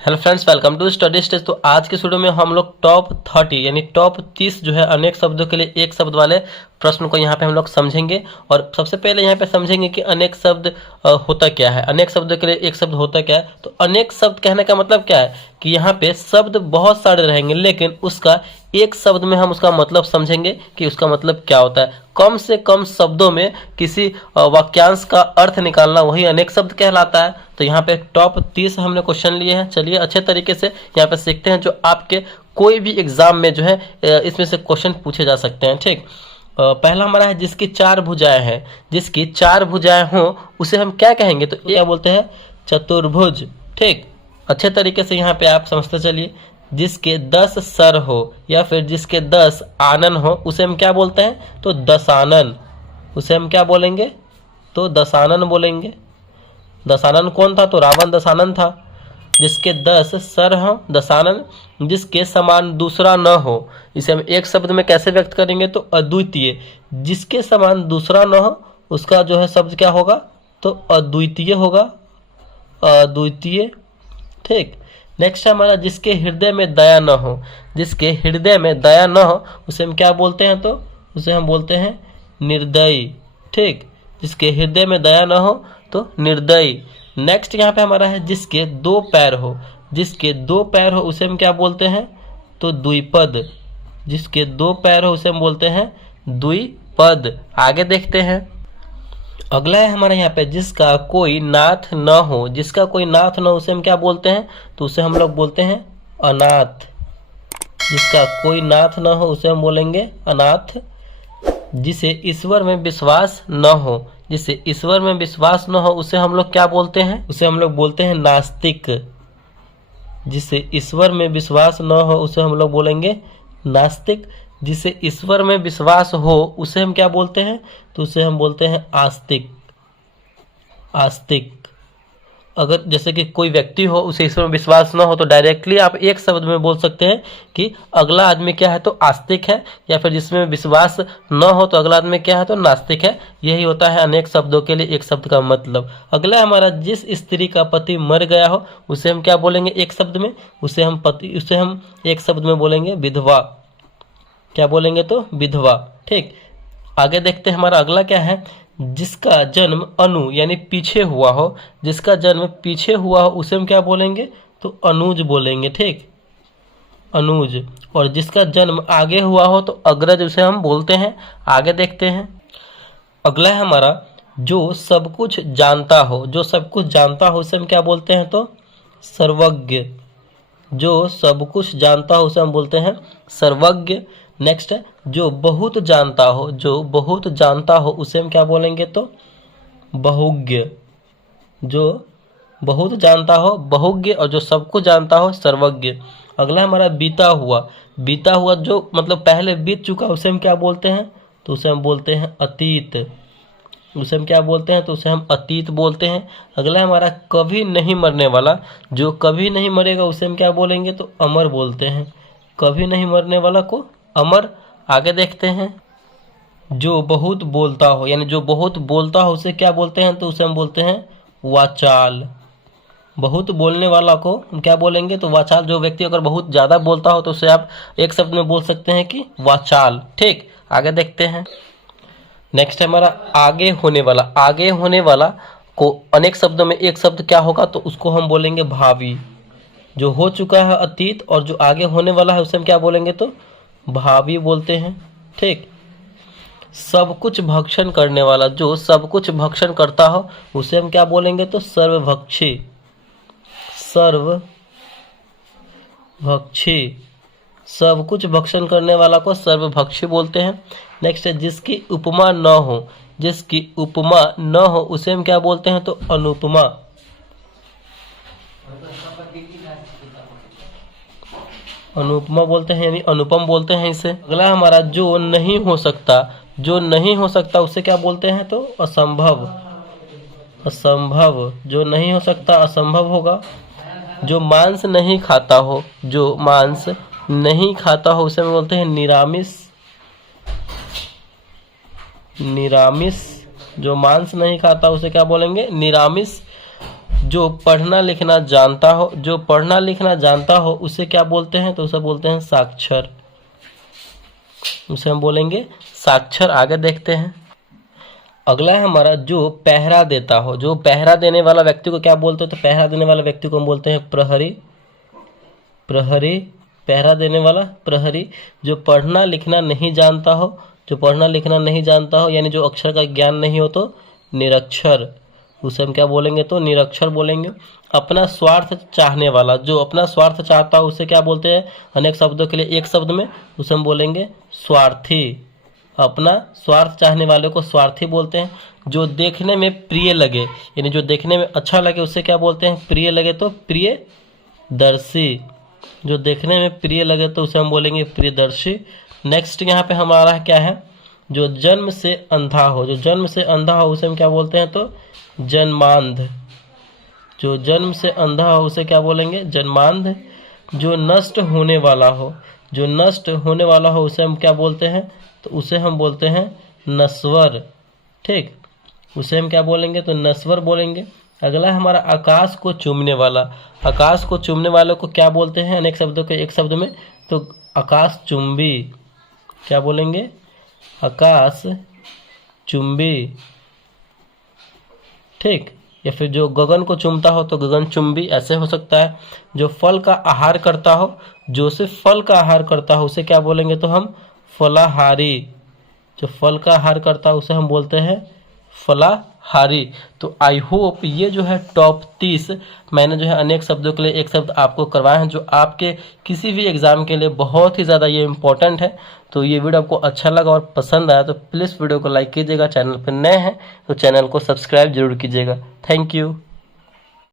Hello friends, welcome to study stage. तो आज के वीडियो में हम लोग टॉप 30 यानी टॉप 30 जो है अनेक शब्दों के लिए एक शब्द वाले प्रश्न को यहाँ पे हम लोग समझेंगे। और सबसे पहले यहाँ पे समझेंगे कि अनेक शब्द होता क्या है। अनेक शब्दों के लिए एक शब्द होता क्या है। तो अनेक शब्द कहने का मतलब क्या है कि यहाँ पे शब्द बहुत सारे रहेंगे, लेकिन उसका एक शब्द में हम उसका मतलब समझेंगे कि उसका मतलब क्या होता है। कम से कम शब्दों में किसी वाक्यांश का अर्थ निकालना वही अनेक शब्द कहलाता है। तो यहाँ पे टॉप 30 हमने क्वेश्चन लिए हैं। चलिए अच्छे तरीके से यहाँ पे सीखते हैं, जो आपके कोई भी एग्जाम में जो है इसमें से क्वेश्चन पूछे जा सकते हैं। ठीक, पहला हमारा है जिसकी 4 भुजाएं हैं। जिसकी 4 भुजाएं हों उसे हम क्या कहेंगे, तो क्या बोलते हैं, चतुर्भुज। ठीक, अच्छे तरीके से यहाँ पे आप समझते चलिए। जिसके 10 सर हो या फिर जिसके 10 आनन हो उसे हम क्या बोलते हैं, तो दशानन। उसे हम क्या बोलेंगे, तो दशानन बोलेंगे। दशानन कौन था, तो रावण दशानन था। जिसके 10 सर हो दशानन। जिसके समान दूसरा न हो, इसे हम एक शब्द में कैसे व्यक्त करेंगे, तो अद्वितीय। जिसके समान दूसरा न हो उसका जो है शब्द क्या होगा, तो अद्वितीय होगा, अद्वितीय। ठीक, नेक्स्ट है हमारा जिसके हृदय में दया न हो। जिसके हृदय में दया न हो उसे हम क्या बोलते हैं, तो उसे हम बोलते हैं निर्दयी। ठीक, जिसके हृदय में दया न हो तो निर्दयी। नेक्स्ट यहाँ पे हमारा है जिसके 2 पैर हो। जिसके 2 पैर हो उसे हम क्या बोलते हैं, तो द्विपद। जिसके 2 पैर हो उसे हम बोलते हैं द्विपद। आगे देखते हैं, अगला है हमारे यहाँ पे जिसका कोई नाथ न हो। जिसका कोई नाथ न हो उसे हम क्या बोलते हैं, तो उसे हम लोग बोलते हैं अनाथ। जिसका कोई नाथ न हो उसे हम बोलेंगे अनाथ। जिसे ईश्वर में विश्वास न हो। जिसे ईश्वर में विश्वास न हो उसे हम लोग क्या बोलते हैं, उसे हम लोग बोलते हैं नास्तिक। जिसे ईश्वर में विश्वास न हो उसे हम लोग बोलेंगे नास्तिक। जिसे ईश्वर में विश्वास हो उसे हम क्या बोलते हैं, तो उसे हम बोलते हैं आस्तिक। आस्तिक। अगर जैसे कि कोई व्यक्ति हो उसे ईश्वर में विश्वास न हो तो डायरेक्टली आप एक शब्द में बोल सकते हैं कि अगला आदमी क्या है, तो आस्तिक है। या फिर जिसमें विश्वास न हो तो अगला आदमी क्या है, तो नास्तिक है। यही होता है अनेक शब्दों के लिए एक शब्द का मतलब। अगला हमारा जिस स्त्री का पति मर गया हो उसे हम क्या बोलेंगे एक शब्द में, उसे हम एक शब्द में बोलेंगे विधवा। क्या बोलेंगे, तो विधवा। ठीक, आगे देखते हैं हमारा अगला क्या है, जिसका जन्म अनु यानी पीछे हुआ हो। जिसका जन्म पीछे हुआ हो उसे हम क्या बोलेंगे, तो अनुज बोलेंगे। ठीक, अनुज। और जिसका जन्म आगे हुआ हो तो अग्रज उसे हम बोलते हैं। आगे देखते हैं, अगला है हमारा जो सब कुछ जानता हो। जो सब कुछ जानता हो उसे हम क्या बोलते हैं, तो सर्वज्ञ। जो सब कुछ जानता हो उसे हम बोलते हैं सर्वज्ञ। नेक्स्ट है जो बहुत जानता हो। जो बहुत जानता हो उसे हम क्या बोलेंगे, तो बहुज्ञ। जो बहुत जानता हो बहुज्ञ, और जो सब कुछ जानता हो सर्वज्ञ। अगला हमारा बीता हुआ। बीता हुआ जो मतलब पहले बीत चुका उसे हम क्या बोलते हैं, तो उसे हम बोलते हैं अतीत। उसे हम क्या बोलते हैं, तो उसे हम अतीत बोलते हैं। अगला हमारा कभी नहीं मरने वाला। जो कभी नहीं मरेगा उसे हम क्या बोलेंगे, तो अमर बोलते हैं। कभी नहीं मरने वाला को अमर। आगे देखते हैं, जो बहुत बोलता हो यानी जो बहुत बोलता हो उसे क्या बोलते हैं, तो उसे हम बोलते हैं वाचाल। बहुत बोलने वाला को हम क्या बोलेंगे, तो वाचाल। जो व्यक्ति अगर बहुत ज़्यादा बोलता हो तो उसे आप एक शब्द में बोल सकते हैं कि वाचाल। ठीक, आगे देखते हैं, नेक्स्ट है हमारा आगे होने वाला। आगे होने वाला को अनेक शब्दों में एक शब्द क्या होगा, तो उसको हम बोलेंगे भावी। जो हो चुका है अतीत और जो आगे होने वाला है उसे हम क्या बोलेंगे, तो भावी बोलते हैं। ठीक, सब कुछ भक्षण करने वाला। जो सब कुछ भक्षण करता हो उसे हम क्या बोलेंगे, तो सर्वभक्षी। सर्वभक्षी। सब कुछ भक्षण करने वाला को सर्वभक्षी बोलते हैं। नेक्स्ट है जिसकी उपमा न हो। जिसकी उपमा न हो उसे हम क्या बोलते हैं, तो अनुपमा। अनुपमा बोलते हैं यानी अनुपम बोलते हैं इसे। अगला हमारा जो नहीं हो सकता। जो नहीं हो सकता उसे क्या बोलते हैं, तो असंभव। असंभव। जो नहीं हो सकता असंभव होगा। जो मांस नहीं खाता हो। जो मांस नहीं खाता हो उसे हम बोलते हैं निरामिष। निरामिष। जो मांस नहीं खाता उसे क्या बोलेंगे, निरामिष। जो पढ़ना लिखना जानता हो, जो पढ़ना लिखना जानता हो उसे क्या बोलते हैं? तो उसे बोलते हैं साक्षर, उसे हम बोलेंगे साक्षर। आगे देखते हैं, अगला है हमारा जो पहरा देता हो। जो पहरा देने वाला व्यक्ति को क्या बोलते हैं? तो पहरा देने वाला व्यक्ति को हम बोलते हैं प्रहरी, प्रहरी, पहरा देने वाला प्रहरी। जो पढ़ना लिखना नहीं जानता हो, जो पढ़ना लिखना नहीं जानता हो यानी जो अक्षर का ज्ञान नहीं हो तो निरक्षर, उसे हम क्या बोलेंगे? तो निरक्षर बोलेंगे। अपना स्वार्थ चाहने वाला, जो अपना स्वार्थ चाहता हो उसे क्या बोलते हैं? अनेक शब्दों के लिए एक शब्द में, उसे हम बोलेंगे स्वार्थी। अपना स्वार्थ चाहने वाले को स्वार्थी बोलते हैं। जो देखने में प्रिय लगे यानी जो देखने में अच्छा लगे उसे क्या बोलते हैं? प्रिय लगे तो प्रियदर्शी, जो देखने में प्रिय लगे तो उसे हम बोलेंगे प्रियदर्शी। नेक्स्ट यहाँ पे हमारा क्या है? जो जन्म से अंधा हो, जो जन्म से अंधा हो उसे हम क्या बोलते हैं? तो जन्मांध, जो जन्म से अंधा हो उसे क्या बोलेंगे? जन्मांध। जो नष्ट होने वाला हो, जो नष्ट होने वाला हो उसे हम क्या बोलते हैं? तो उसे हम बोलते हैं नश्वर, ठीक, उसे हम क्या बोलेंगे? तो नश्वर बोलेंगे। अगला है हमारा आकाश को चूमने वाला। आकाश को चूमने वाले को क्या बोलते हैं? अनेक शब्दों के एक शब्द में, तो आकाश चुंबी, क्या बोलेंगे? आकाश चुंबी, ठीक। या फिर जो गगन को चूमता हो तो गगन चुंबी, ऐसे हो सकता है। जो फल का आहार करता हो, जो सिर्फ फल का आहार करता हो उसे क्या बोलेंगे? तो हम फलाहारी, जो फल का आहार करता है उसे हम बोलते हैं फलाहारी। तो आई होप ये जो है टॉप 30 मैंने जो है अनेक शब्दों के लिए एक शब्द आपको करवाए हैं, जो आपके किसी भी एग्जाम के लिए बहुत ही ज़्यादा ये इंपॉर्टेंट है। तो ये वीडियो आपको अच्छा लगा और पसंद आया तो प्लीज़ वीडियो को लाइक कीजिएगा। चैनल पर नए हैं तो चैनल को सब्सक्राइब जरूर कीजिएगा। Thank you.